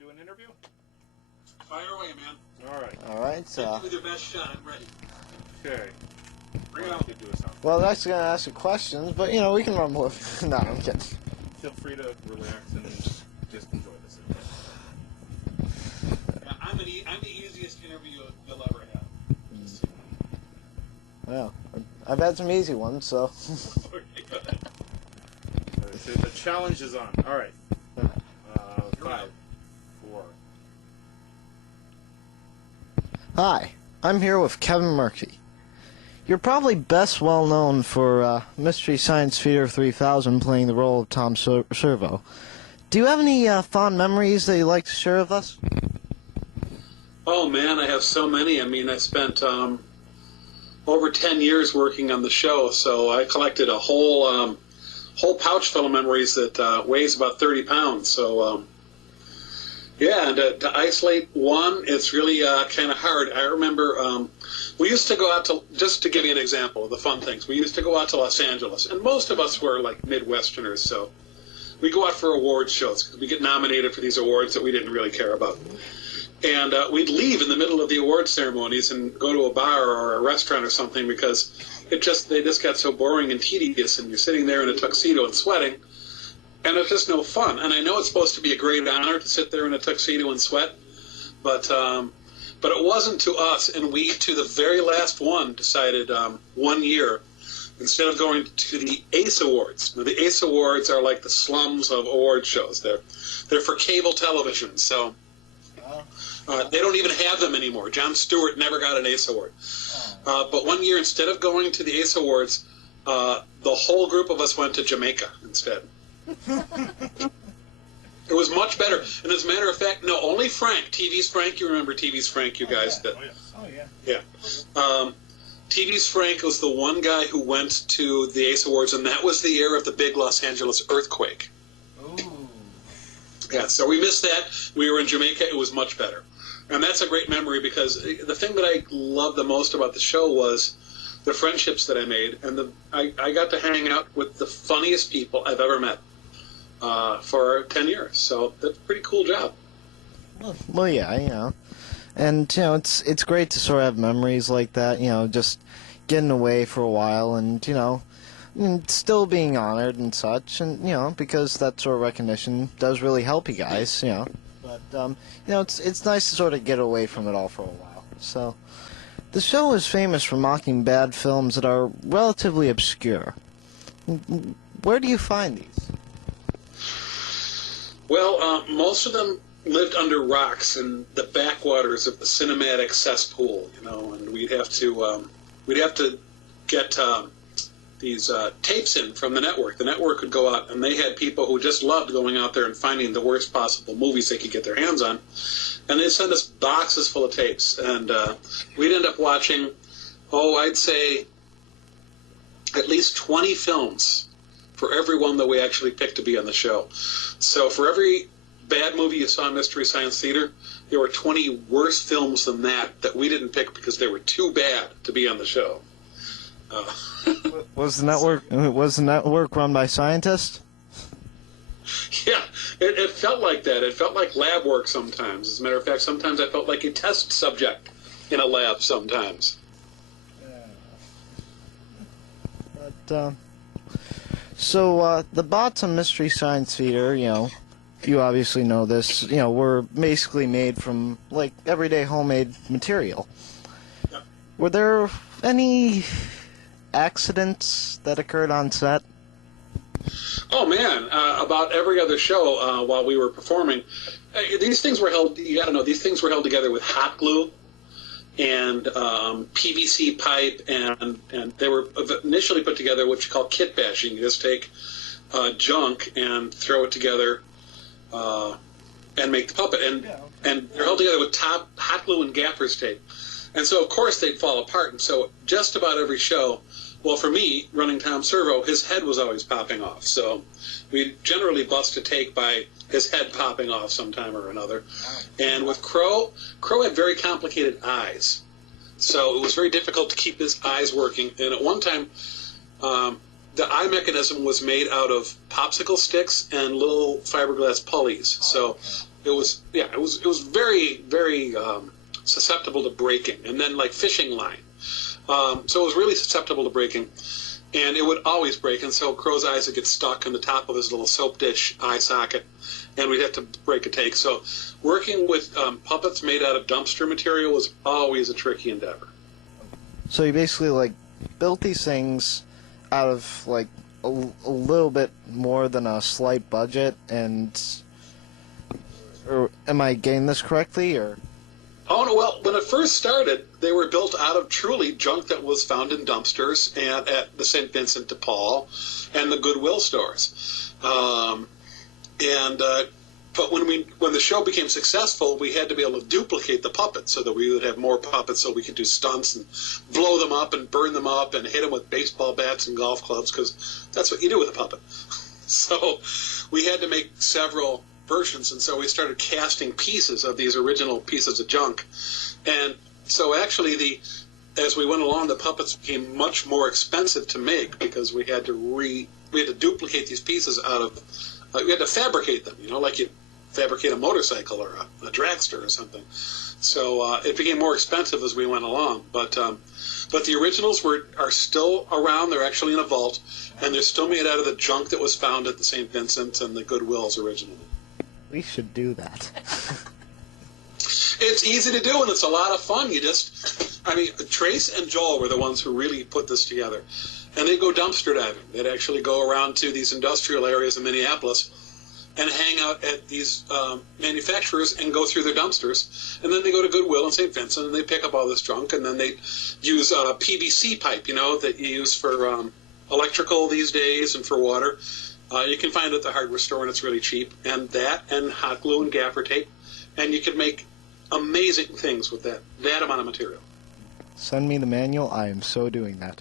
do an interview? Fire away, man. All right. All right. So. Give me your best shot. I'm ready. Okay. Bring it on. Do a sound. Well, I'm actually gonna ask you questions, but you know we can run more. No, I'm kidding. Feel free to relax and just enjoy this. Yeah, I'm the easiest interview you'll ever have. Well, I've had some easy ones, so. Okay, go ahead. So the challenge is on. All right. 5, 4. Hi, I'm here with Kevin Murphy. You're probably best well known for Mystery Science Theater 3000 playing the role of Tom Servo. Do you have any fond memories that you'd like to share with us? Oh, man, I have so many. I mean, I spent over 10 years working on the show, so I collected a whole pouch full of memories that weighs about 30 pounds. So, yeah, and to isolate one, it's really kind of hard. I remember we used to go out to, just to give you an example of the fun things, we used to go out to Los Angeles, and most of us were like Midwesterners, so we go out for awards shows because we get nominated for these awards that we didn't really care about. And we'd leave in the middle of the award ceremonies and go to a bar or a restaurant or something because they just got so boring and tedious, and you're sitting there in a tuxedo and sweating, and it's just no fun. And I know it's supposed to be a great honor to sit there in a tuxedo and sweat, but it wasn't to us. And we, to the very last one, decided one year, instead of going to the ACE Awards. Now, the ACE Awards are like the slums of award shows. They're for cable television, so they don't even have them anymore. Jon Stewart never got an ACE Award. But one year, instead of going to the ACE Awards, the whole group of us went to Jamaica instead. It was much better. And as a matter of fact, no, only Frank, TV's Frank, you remember TV's Frank, you guys? Oh, yes. Oh, yeah. Yeah. TV's Frank was the one guy who went to the ACE Awards, and that was the year of the big Los Angeles earthquake. Ooh. Yeah, so we missed that. We were in Jamaica. It was much better. And that's a great memory because the thing that I loved the most about the show was the friendships that I made. And I got to hang out with the funniest people I've ever met for 10 years. So that's a pretty cool job. Well, yeah, you know. And, you know, it's great to sort of have memories like that, you know, just getting away for a while and, you know, and still being honored and such. And, you know, because that sort of recognition does really help you guys, you know. But, you know, it's nice to sort of get away from it all for a while. So, the show is famous for mocking bad films that are relatively obscure. Where do you find these? Well, most of them lived under rocks in the backwaters of the cinematic cesspool, you know, and we'd have to get these tapes in from the network. The network would go out, and they had people who just loved going out there and finding the worst possible movies they could get their hands on, and they'd send us boxes full of tapes, and we'd end up watching, I'd say at least 20 films for every one that we actually picked to be on the show. So for every bad movie you saw in Mystery Science Theater, there were 20 worse films than that we didn't pick because they were too bad to be on the show. Was the network run by scientists? Yeah, it felt like that. It felt like lab work sometimes. As a matter of fact, sometimes I felt like a test subject in a lab sometimes. But, so the bots on Mystery Science Theater, you know, you obviously know this, you know, were basically made from, like, everyday homemade material. Yep. Were there any accidents that occurred on set? Oh, man, about every other show while we were performing, these things were held, you gotta know, these things were held together with hot glue and PVC pipe, and they were initially put together what you call kit bashing. You just take junk and throw it together and make the puppet, and they're held together with hot glue and gaffer's tape. And so, of course, they'd fall apart. And so just about every show, well, for me, running Tom Servo, his head was always popping off. So we'd generally bust a take by his head popping off sometime or another. And with Crow had very complicated eyes. So it was very difficult to keep his eyes working. And at one time, the eye mechanism was made out of popsicle sticks and little fiberglass pulleys. So It was very, very susceptible to breaking, and then like fishing line. So it was really susceptible to breaking, and it would always break. And so Crow's eyes would get stuck in the top of his little soap dish eye socket, and we'd have to break a take. So working with puppets made out of dumpster material was always a tricky endeavor. So you basically like built these things out of like a little bit more than a slight budget, and or am I getting this correctly, or? Oh, no, well, when it first started, they were built out of truly junk that was found in dumpsters and at the St. Vincent de Paul and the Goodwill stores. But when the show became successful, we had to be able to duplicate the puppets so that we would have more puppets so we could do stunts and blow them up and burn them up and hit them with baseball bats and golf clubs, because that's what you do with a puppet. So we had to make several versions, and so we started casting pieces of these original pieces of junk. And so actually as we went along, the puppets became much more expensive to make because we had to duplicate these pieces out of we had to fabricate them, like you fabricate a motorcycle or a dragster or something. So it became more expensive as we went along. But the originals are still around. They're actually in a vault, and they're still made out of the junk that was found at the St. Vincent and the Goodwills originally. We should do that. It's easy to do, and it's a lot of fun. Trace and Joel were the ones who really put this together. And they'd go dumpster diving. They'd actually go around to these industrial areas in Minneapolis and hang out at these manufacturers and go through their dumpsters. And then they go to Goodwill in St. Vincent, and they pick up all this junk, and then they use PVC pipe, that you use for electrical these days and for water. You can find it at the hardware store, and it's really cheap. And that, and hot glue and gaffer tape. And you can make amazing things with that amount of material. Send me the manual. I am so doing that.